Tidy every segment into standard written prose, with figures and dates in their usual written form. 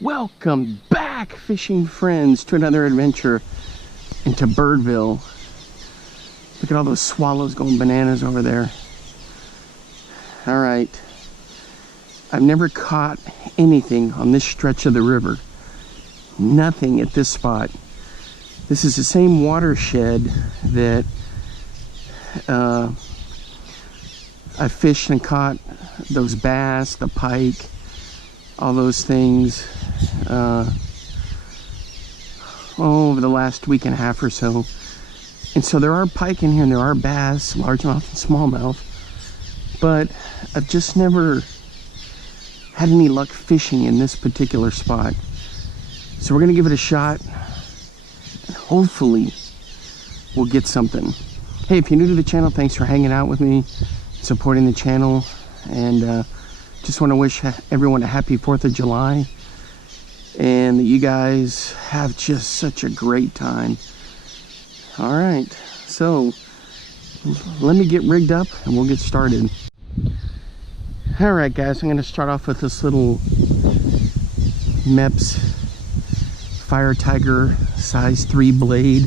Welcome back, fishing friends, to another adventure into Birdville. Look at all those swallows going bananas over there. All right, I've never caught anything on this stretch of the river. Nothing at this spot. This is the same watershed that I fished and caught those bass, the pike, all those things over the last week and a half or so. And so there are pike in here and there are bass, largemouth and smallmouth, but I've just never had any luck fishing in this particular spot. So we're gonna give it a shot and hopefully we'll get something. Hey, if you're new to the channel, thanks for hanging out with me, supporting the channel, and just want to wish everyone a happy 4th of July, and that you guys have just such a great time. All right, so let me get rigged up and we'll get started. All right, guys, I'm going to start off with this little Mepps Fire Tiger size 3 blade.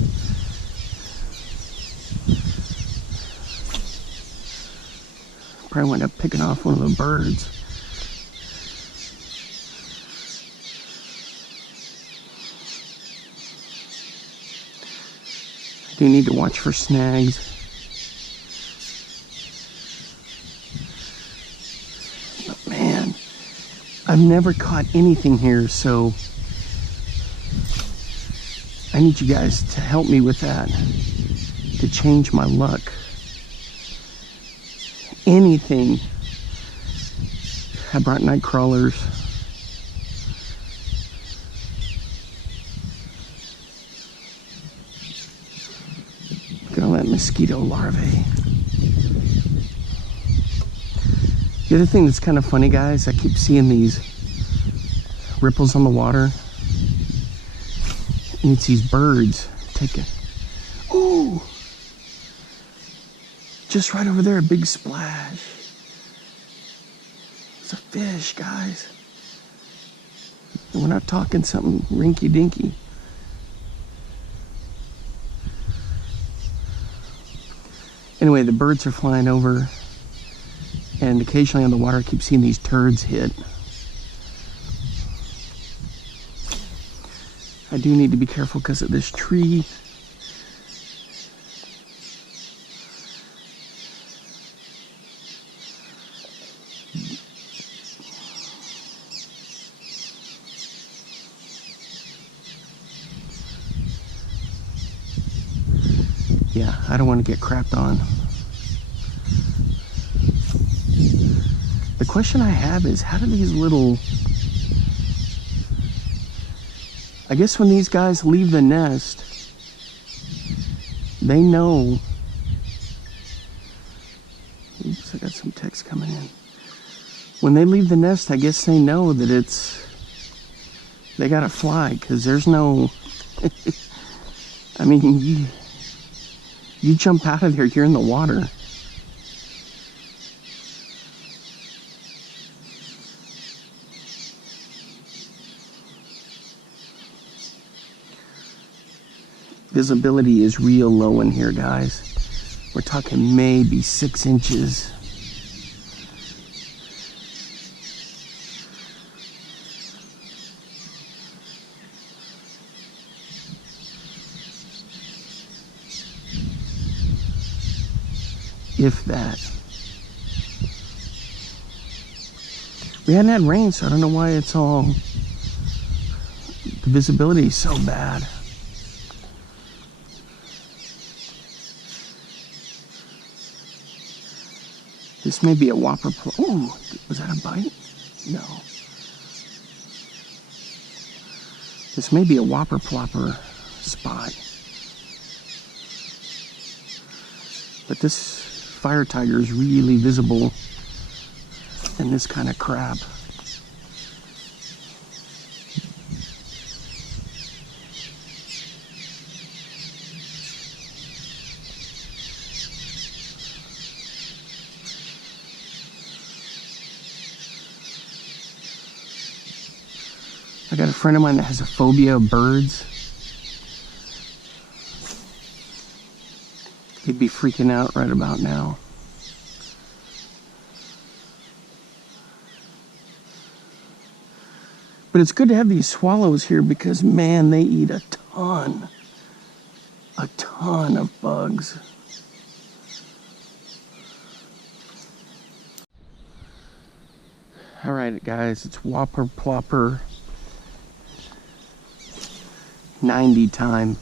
Probably wind up picking off one of the birds. I do need to watch for snags. But man, I've never caught anything here, so I need you guys to help me with that, to change my luck. Anything. I brought night crawlers. Look at all that mosquito larvae. The other thing that's kind of funny, guys, I keep seeing these ripples on the water. And it's these birds. Take it. Ooh! Just right over there, a big splash. It's a fish, guys. And we're not talking something rinky-dinky. Anyway, the birds are flying over, and occasionally on the water I keep seeing these turds hit. I do need to be careful because of this tree. Yeah, I don't want to get crapped on. The question I have is, how do these little... I guess when these guys leave the nest, they know... Oops, I got some text coming in. When they leave the nest, I guess they know that it's... They gotta fly, because there's no... I mean, you jump out of there, you're in the water. Visibility is real low in here, guys. We're talking maybe 6 inches. If that. We hadn't had rain, so I don't know why it's all... The visibility is so bad. This may be a whopper. Ooh, was that a bite? No. This may be a whopper plopper spot. But this fire tiger is really visible in this kind of crab. I got a friend of mine that has a phobia of birds. He'd be freaking out right about now. But it's good to have these swallows here because, man, they eat a ton of bugs. All right, guys, it's Whopper Plopper 90 time.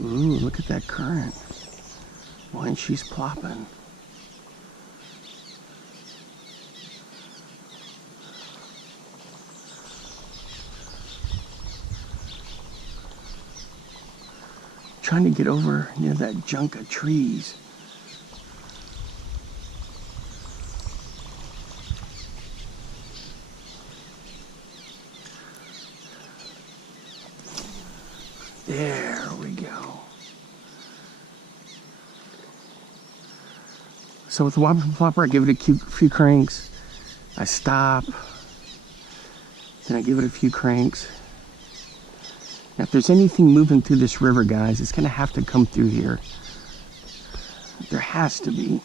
Ooh, look at that current. Boy, and she's plopping. Trying to get over near that junk of trees. There we go. So with the Whopper Plopper, I give it a few cranks. I stop. Then I give it a few cranks. Now, if there's anything moving through this river, guys, it's going to have to come through here. There has to be.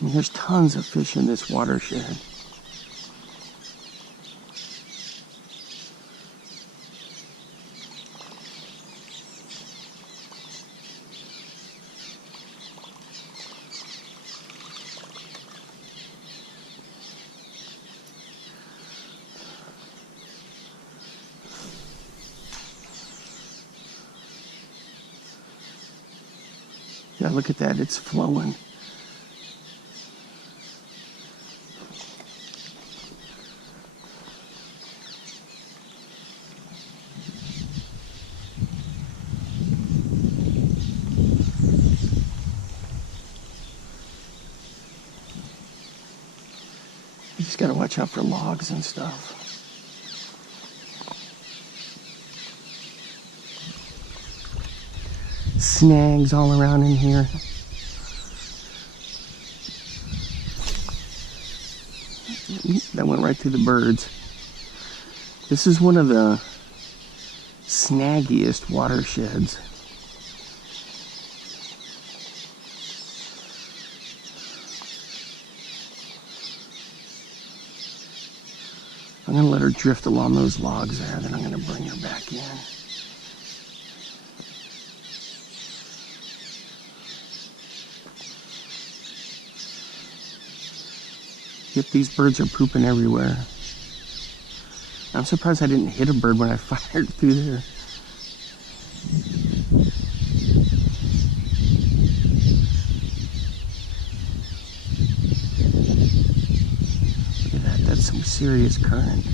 I mean, there's tons of fish in this watershed. Yeah, look at that, it's flowing. You just gotta watch out for logs and stuff. Snags all around in here. That went right through the birds. This is one of the snaggiest watersheds. I'm gonna let her drift along those logs there, then I'm gonna bring her back in. Yep, these birds are pooping everywhere. I'm surprised I didn't hit a bird when I fired through there. Look at that, that's some serious current.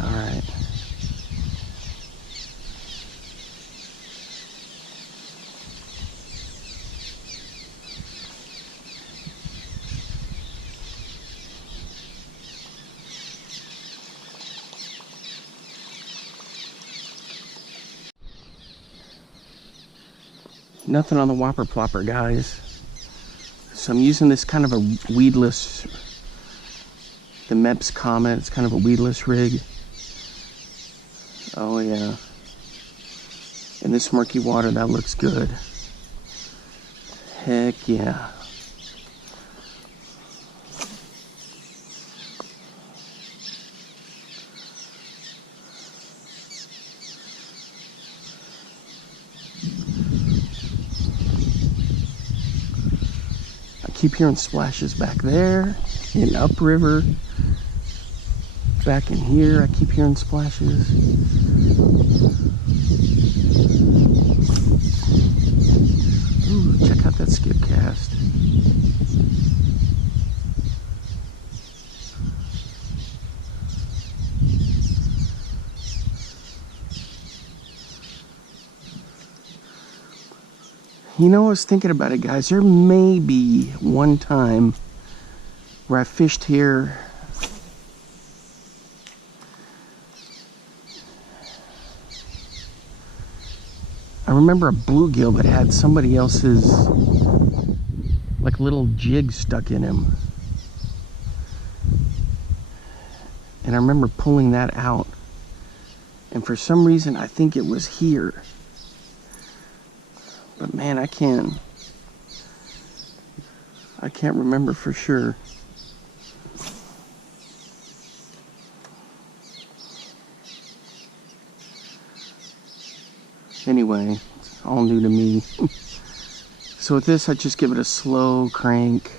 All right. Nothing on the Whopper Plopper, guys. So I'm using this kind of a weedless, the Mepps Comet. It's kind of a weedless rig. Oh yeah. In this murky water, that looks good. Heck yeah. Keep hearing splashes back there, in upriver, back in here, I keep hearing splashes. Ooh, check out that skip cast. You know, I was thinking about it, guys. There may be one time where I fished here remember a bluegill that had somebody else's, like, little jig stuck in him. And I remember pulling that out. And for some reason, I think it was here. But man, I can't remember for sure. Anyway, it's all new to me. So with this, I just give it a slow crank.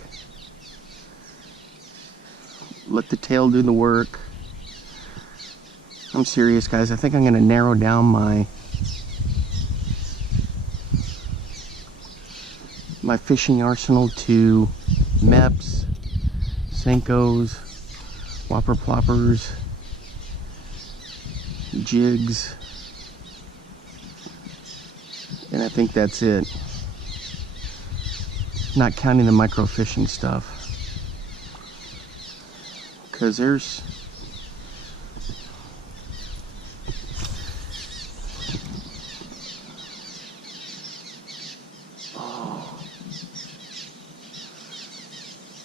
Let the tail do the work. I'm serious, guys. I think I'm going to narrow down my fishing arsenal to Mepps, Senkos, Whopper Ploppers, jigs, and I think that's it. Not counting the microfishing stuff, because there's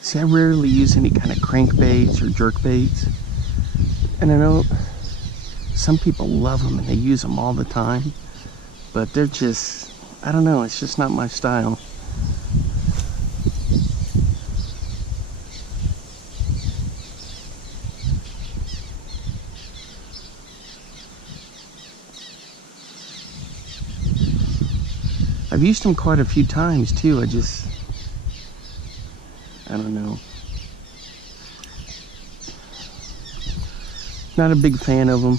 see, I rarely use any kind of crankbaits or jerkbaits, and I know some people love them and they use them all the time, but they're just, I don't know, it's just not my style. I've used them quite a few times too. I don't know. Not a big fan of them.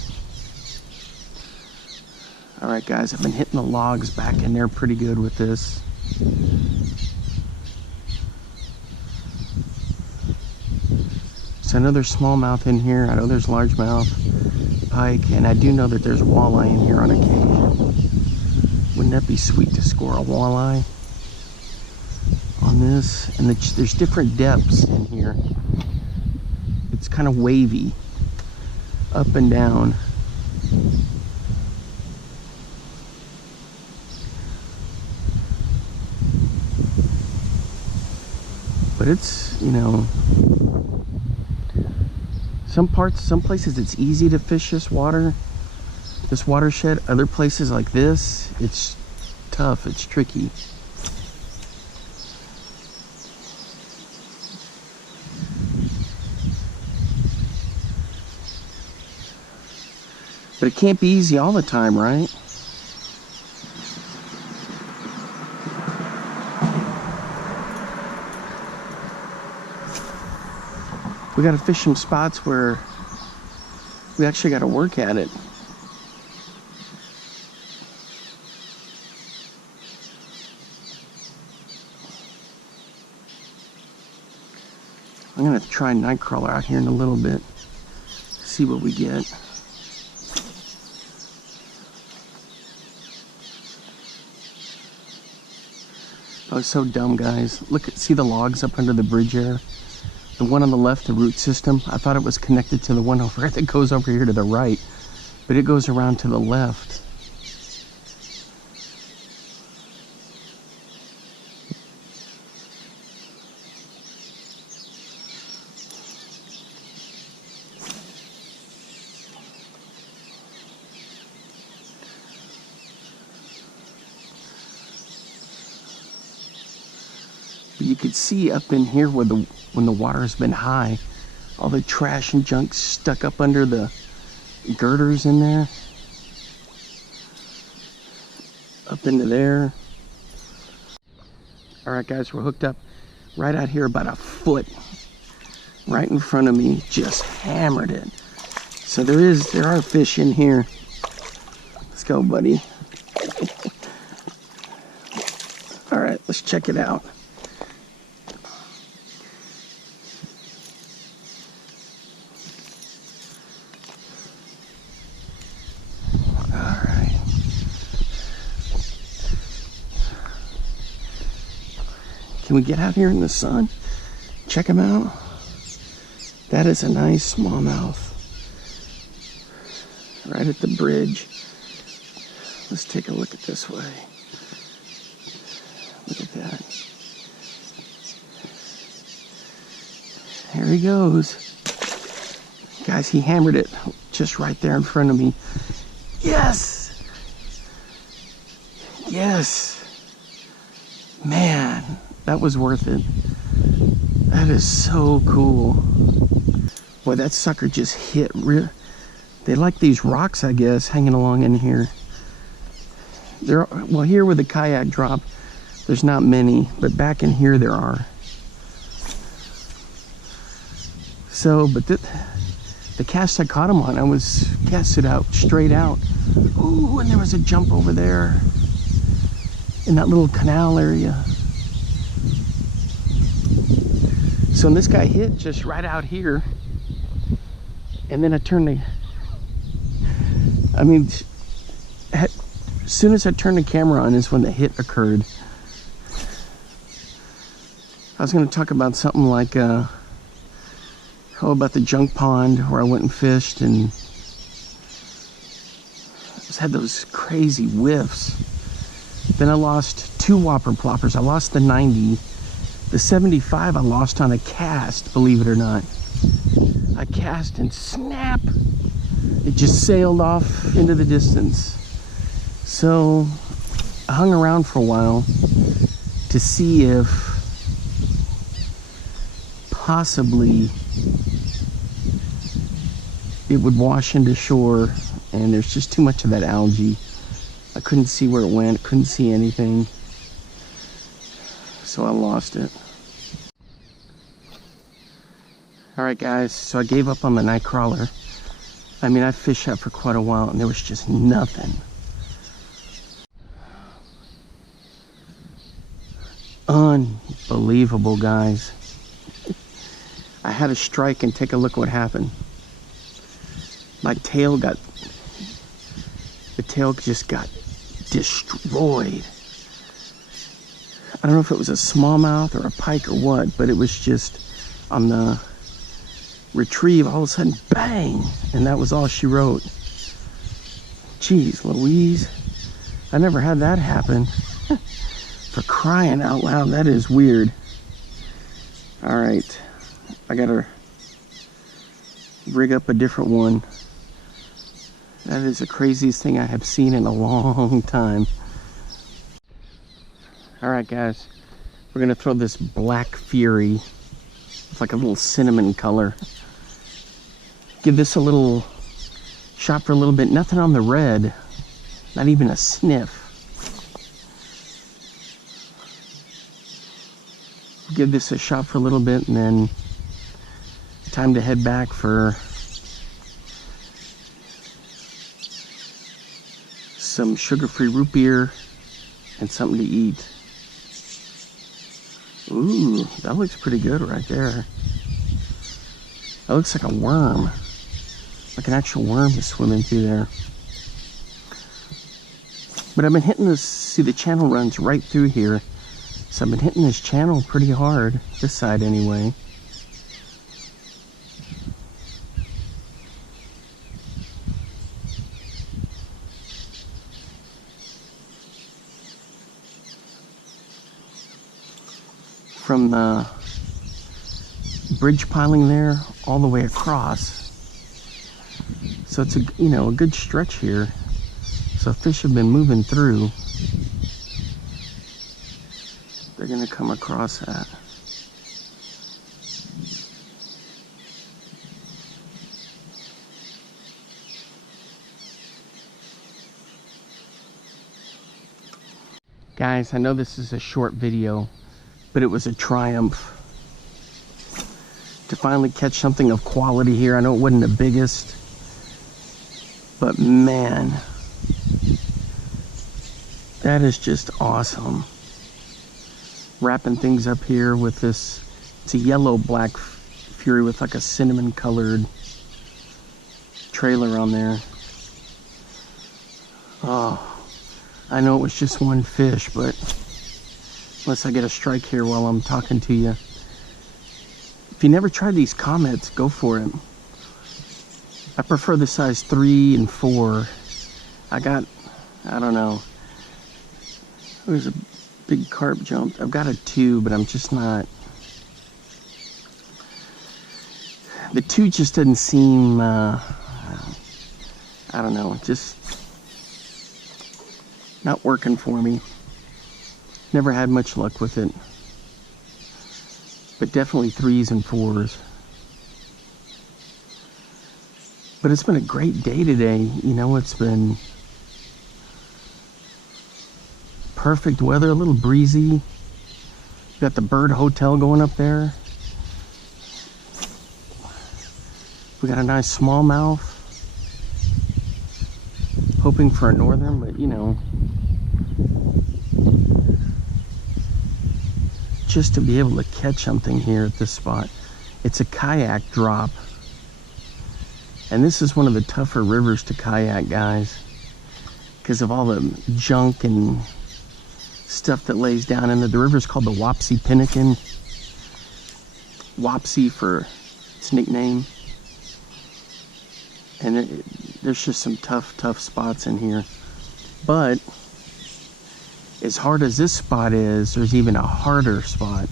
Alright guys, I've been hitting the logs back in there pretty good with this. So I know there's smallmouth in here. I know there's largemouth, pike, and I do know that there's walleye in here on occasion. Wouldn't that be sweet to score a walleye on this? And there's different depths in here. It's kind of wavy, up and down. But it's, you know, some places it's easy to fish this watershed. Other places like this, it's tough, it's tricky. But it can't be easy all the time, right? We gotta fish some spots where we actually gotta work at it. I'm gonna try Nightcrawler out here in a little bit, see what we get. I was so dumb, guys. See the logs up under the bridge there? The one on the left, the root system, I thought it was connected to the one over here that goes over here to the right, but it goes around to the left. But you could see up in here where when the water has been high, all the trash and junk stuck up under the girders in there. Up into there. Alright guys, we're hooked up right out here about a foot. Right in front of me, just hammered it. So there are fish in here. Let's go, buddy. Alright, let's check it out. Can we get out here in the sun? Check them out. That is a nice smallmouth. Right at the bridge. Let's take a look at this way. Look at that. There he goes. Guys, he hammered it just right there in front of me. Yes! Yes! Man, that was worth it. That is so cool. Boy, that sucker just hit real. They like these rocks, I guess, hanging along in here. Well, here where the kayak drop, there's not many, but back in here there are. So, but the cast I caught him on, I was casted out, straight out. Ooh, and there was a jump over there in that little canal area. So this guy hit just right out here, and then I turned the, as soon as I turned the camera on is when the hit occurred. I was going to talk about something like, about the junk pond where I went and fished and just had those crazy whiffs. Then I lost 2 whopper ploppers. I lost the 90. The 75 I lost on a cast, believe it or not. I cast and snap, it just sailed off into the distance. So I hung around for a while to see if possibly it would wash into shore, and there's just too much of that algae. I couldn't see where it went, couldn't see anything, so I lost it. Alright guys, so I gave up on the night crawler. I fished that for quite a while and there was just nothing. Unbelievable, guys. I had to strike and take a look what happened. My tail just got destroyed. I don't know if it was a smallmouth or a pike or what, but it was just on the retrieve, all of a sudden, bang! And that was all she wrote. Jeez Louise. I never had that happen. For crying out loud, that is weird. Alright, I gotta rig up a different one. That is the craziest thing I have seen in a long time. Alright guys, we're gonna throw this Black Fury. It's like a little cinnamon color. Give this a little shot for a little bit. Nothing on the red, not even a sniff. Give this a shot for a little bit and then time to head back for some sugar-free root beer and something to eat. Ooh, that looks pretty good right there. That looks like a worm. Like an actual worm is swimming through there. But I've been hitting this, see the channel runs right through here. So I've been hitting this channel pretty hard, this side anyway. From the bridge piling there all the way across. So it's a good stretch here. So fish have been moving through. They're gonna come across that. Guys, I know this is a short video, but it was a triumph to finally catch something of quality here. I know it wasn't the biggest, but man, that is just awesome. Wrapping things up here with this, it's a yellow Black Fury with like a cinnamon colored trailer on there. Oh, I know it was just one fish, but unless I get a strike here while I'm talking to you. If you never tried these Comets, go for it. I prefer the size 3 and 4. I got I don't know. There's a big carp jumped. I've got a 2, but I'm just not. The 2 just doesn't seem, I don't know, just not working for me. Never had much luck with it. But definitely 3s and 4s. But it's been a great day today. You know, it's been perfect weather, a little breezy. Got the bird hotel going up there. We got a nice smallmouth. Hoping for a northern, but you know, just to be able to catch something here at this spot. It's a kayak drop. And this is one of the tougher rivers to kayak, guys, because of all the junk and stuff that lays down in there. The river's called the Wapsie Pinnakin. Wapsie for its nickname. And there's just some tough spots in here. But as hard as this spot is, there's even a harder spot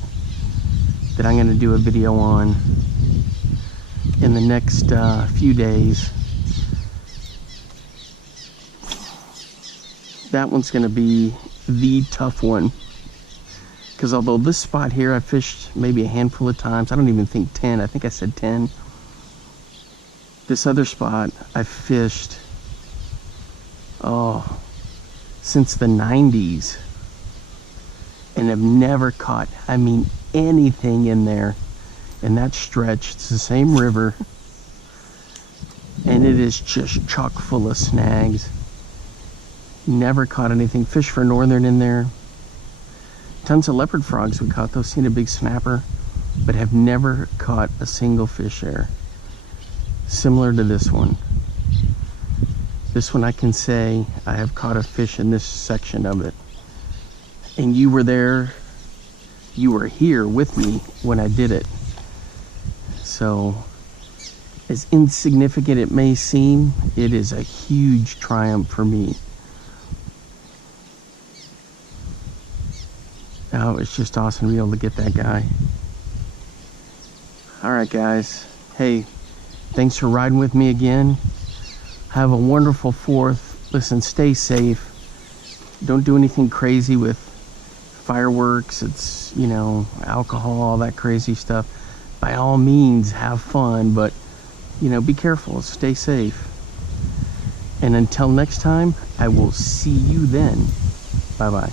that I'm going to do a video on in the next few days. That one's going to be the tough one, because although this spot here I fished maybe a handful of times, I don't even think 10, I think I said 10. This other spot I fished since the 90s and have never caught, I mean, anything in there. In that stretch, it's the same river, and it is just chock full of snags. Never caught anything. Fish for northern in there. Tons of leopard frogs we caught though. Seen a big snapper, but have never caught a single fish there. Similar to this one. This one I can say I have caught a fish in this section of it. And you were there, you were here with me when I did it. So, as insignificant it may seem, it is a huge triumph for me. Oh, it's just awesome to be able to get that guy. Alright guys, hey, thanks for riding with me again. Have a wonderful 4th. Listen, stay safe. Don't do anything crazy with fireworks. It's, you know, alcohol, all that crazy stuff. By all means, have fun, but, you know, be careful, stay safe. And until next time, I will see you then. Bye-bye.